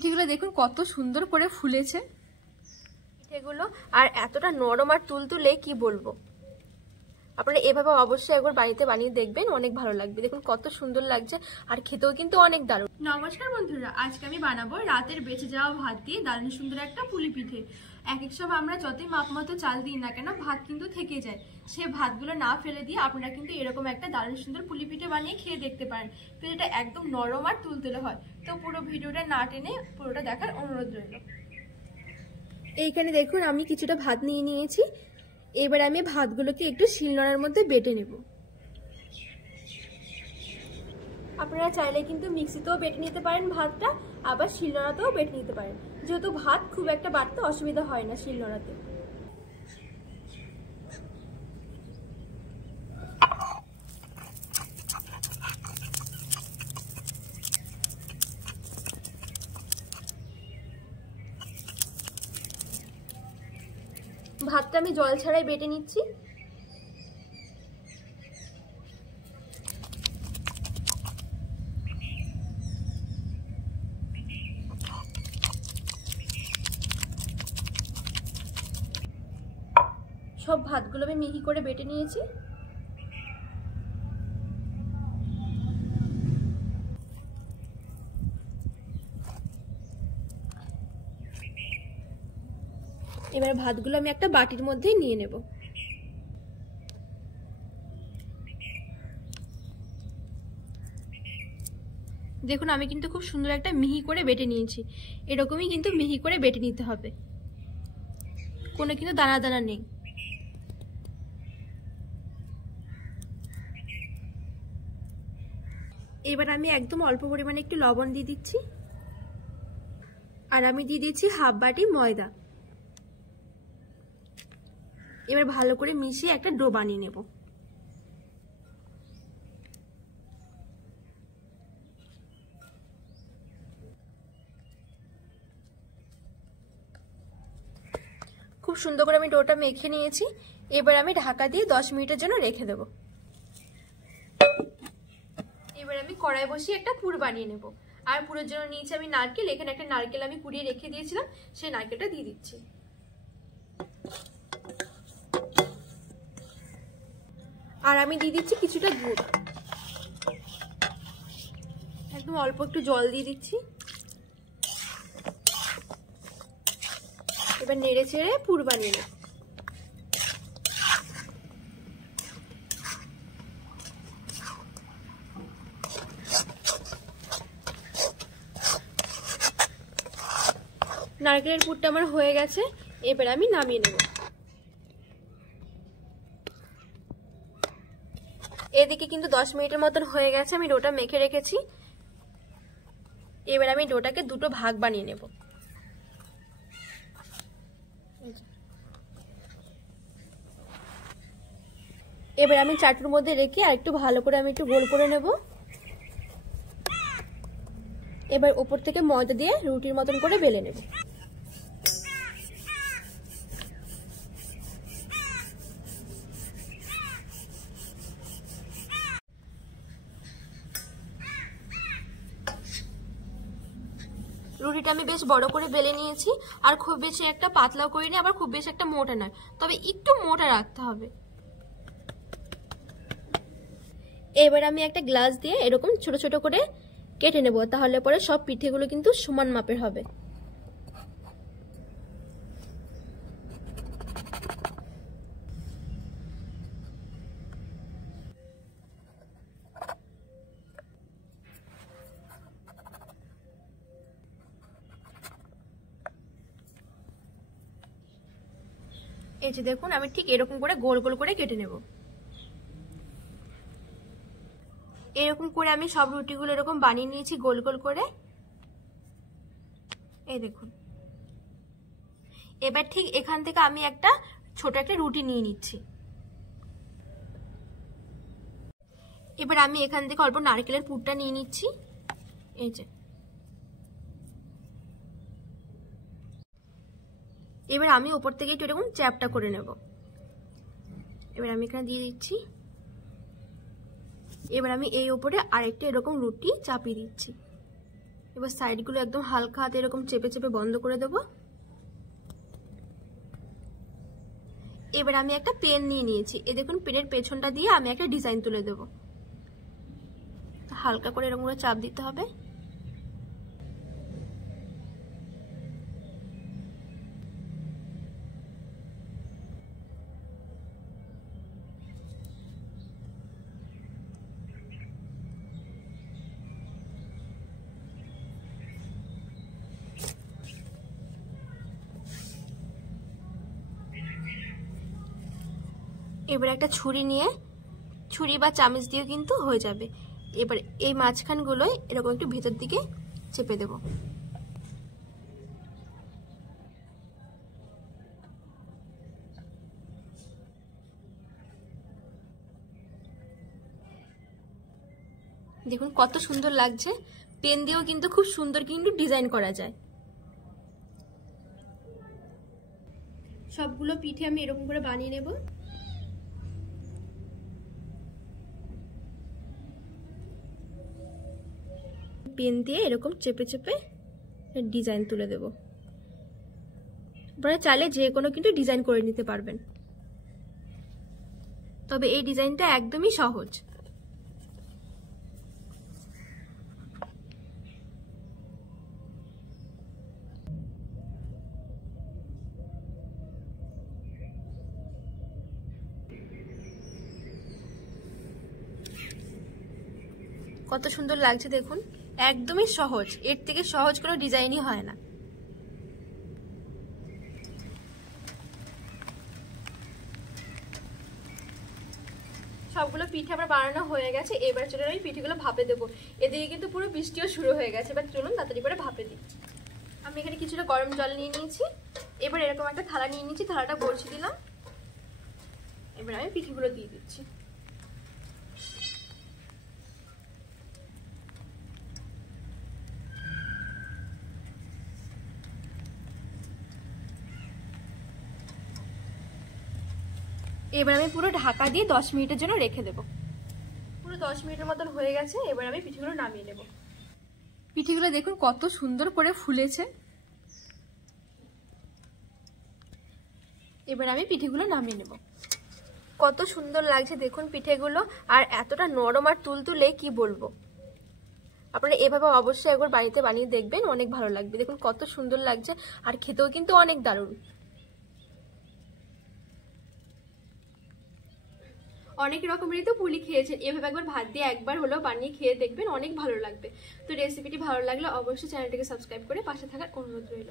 পিঠেগুলো দেখুন কত সুন্দর করে ফুলেছে পিঠেগুলো, আর এতটা নরম আর তুলতুলে কি বলবো। আপনারা এভাবে অবশ্যই একবার বাড়িতে বানিয়ে দেখবেন, অনেক ভালো লাগবে। দেখুন কত সুন্দর লাগছে, আর খেতেও কিন্তু অনেক দারুণ। নমস্কার বন্ধুরা, আজকে আমি বানাবো রাতের বেঁচে যাওয়া ভাত দিয়ে দারুণ সুন্দর একটা পুলি পিঠে। এক এক সময় আমরা যতই মাপ মতো চাল দিই না কেন, ভাত কিন্তু থেকে যায়। সে ভাতগুলো না ফেলে দিয়ে আপনারা কিন্তু এরকম একটা দারুণ সুন্দর পুলি পিঠে বানিয়ে খেয়ে দেখতে পারেন। পিঠেটা একদম নরম আর তুলতুলে হয়। তো পুরো ভিডিওটা না টেনে পুরোটা দেখার অনুরোধ রইল। এইখানে দেখুন আমি কিছুটা ভাত নিয়ে নিয়েছি। এবার আমি ভাতগুলোকে একটু শিলনোড়ার মধ্যে বেটে নেব। আপনারা চাইলে কিন্তু মিক্সিতেও বেটে নিতে পারেন ভাতটা, আবার শিলনোড়াতেও বেটে নিতে পারেন, যেহেতু ভাত খুব একটা বাটতে অসুবিধা হয় না শিলনোড়াতে। ভাতটা আমি জল ছাড়াই বেটে নিচ্ছি। সব ভাতগুলো আমি মিহি করে বেটে নিয়েছি। এবার ভাতগুলো আমি একটা বাটির মধ্যে নিয়ে নেব। দেখুন আমি কিন্তু খুব সুন্দর একটা মিহি করে বেটে নিয়েছি। এরকমই কিন্তু মিহি করে বেটে নিতে হবে, কোনো কিন্তু দানা দানা নেই। এবার আমি একদম অল্প পরিমাণে একটু লবণ দিয়ে দিচ্ছি, আর আমি দিয়ে দিচ্ছি হাফ বাটি ময়দা। এবার ভালো করে মিশিয়ে একটা ডো বানিয়ে নেব। খুব সুন্দর করে আমি ডোটা মেখে নিয়েছি। এবার আমি ঢাকা দিয়ে 10 মিনিটের জন্য রেখে দেব। এবার আমি কড়াই বসিয়ে একটা পুর বানিয়ে নেব। আর পুরের জন্য নিয়েছি আমি নারকেল। এখানে একটা নারকেল আমি কুড়িয়ে রেখে দিয়েছিলাম, সেই নারকেলটা দিয়ে দিচ্ছি। আর আমি দিয়ে দিচ্ছি কিছুটা গুড়। একদম অল্প একটু জল দিয়ে দিচ্ছি। এবার নেড়ে চেড়ে পুর বানিয়ে নেব। নারকেলের পুরটা আমার হয়ে গেছে, এবার আমি নামিয়ে নেব। এদিকে কিন্তু 10 মিনিটের মতন হয়ে গেছে, আমি ডোটা মেখে রেখেছি। এবার আমি ডোটাকে দুটো ভাগ বানিয়ে নেব। এবার আমি চাটুর মধ্যে রেখে আর একটু ভালো করে আমি একটু গোল করে নেব। এবার উপর থেকে ময়দা দিয়ে রুটির মতন করে বেলে নেব। রুটিটা আমি বেশ বড় করে বেলে নিয়েছি, আর খুব বেশি একটা পাতলাও করিনি, আবার খুব বেশি একটা মোটা নয়, তবে একটু মোটা রাখতে হবে। এবার আমি একটা গ্লাস দিয়ে এরকম ছোট ছোট করে কেটে নেব, তাহলে পরে সব পিঠেগুলো কিন্তু সমান মাপের হবে। এই যে দেখুন আমি ঠিক এরকম করে গোল গোল করে কেটে নেব। এরকম করে আমি সব রুটিগুলো এরকম বানিয়ে নিয়েছি গোল গোল করে। এই দেখুন, এবার ঠিক এখান থেকে আমি একটা ছোট একটা রুটি নিয়ে নিচ্ছি। এবার আমি এখান থেকে অল্প নারকেলের পুরটা নিয়ে নিচ্ছি। এই যে এবার আমি উপর থেকে একটু এরকম চ্যাপটা করে নেব। এবার আমি এখানে দিয়ে দিচ্ছি। এবার আমি এই উপরে আরেকটা এরকম রুটি চাপিয়ে দিচ্ছি। এবার সাইডগুলো একদম হালকা হাতে এরকম চেপে চেপে বন্ধ করে দেব। এবার আমি একটা পেন নিয়ে নিয়েছি, এই দেখুন পেনের পেছনটা দিয়ে আমি একটা ডিজাইন তুলে দেব। হালকা করে এরকম করে চাপ দিতে হবে। এবার একটা ছুরি নিয়ে, ছুরি বা চামচ দিয়ে কিন্তু হয়ে যাবে। এবার এই মাঝখানগুলো এরকম একটু ভেতর দিকে চেপে দেব। দেখুন কত সুন্দর লাগছে। পেন দিয়েও কিন্তু খুব সুন্দর কিন্তু ডিজাইন করা যায়। সবগুলো পিঠে আমি এরকম করে বানিয়ে নেব। পেন দিয়ে এরকম চেপে চেপে ডিজাইন তুলে দেব। আপনারা চাইলে যে কোনো কিন্তু ডিজাইন করে নিতে পারবেন, তবে এই ডিজাইনটা একদমই সহজ। কত সুন্দর লাগছে দেখুন, একদমই সহজ, এর থেকে সহজ কোনো ডিজাইনই হয় না। সবগুলো পিঠে আমার বানানো হয়ে গেছে। এবার চলুন আমি পিঠেগুলো ভাপে দেবো। এদিকে কিন্তু পুরো বৃষ্টিও শুরু হয়ে গেছে। এবার চলুন তাড়াতাড়ি করে ভাপে দিই। আমি এখানে কিছুটা গরম জল নিয়ে নিয়েছি। এবার এরকম একটা থালা নিয়ে নিয়েছি, থালাটা বসিয়ে দিলাম। এবার আমি পিঠেগুলো দিয়ে দিচ্ছি। এবার আমি পুরো ঢাকা দিয়ে 10 মিনিটের জন্য রেখে দেব। পুরো 10 মিনিটের মতন হয়ে গেছে। এবার আমি পিঠেগুলো নামিয়ে নেব। পিঠেগুলো দেখুন কত সুন্দর করে ফুলেছে। এবার আমি পিঠেগুলো নামিয়ে নেব। কত সুন্দর লাগছে দেখুন পিঠেগুলো, আর এতটা নরম আর তুলতুলে কি বলবো। আপনারা এভাবে অবশ্যই একবার বাড়িতে বানিয়ে দেখবেন, অনেক ভালো লাগবে। দেখুন কত সুন্দর লাগছে, আর খেতেও কিন্তু অনেক দারুণ। অনেক রকমেরই তো পুলি খেয়েছেন, এভাবে একবার ভাত দিয়ে একবার হলেও বানিয়ে খেয়ে দেখবেন, অনেক ভালো লাগবে। তো রেসিপিটি ভালো লাগলে অবশ্যই চ্যানেলটিকে সাবস্ক্রাইব করে পাশে থাকার অনুরোধ রইল।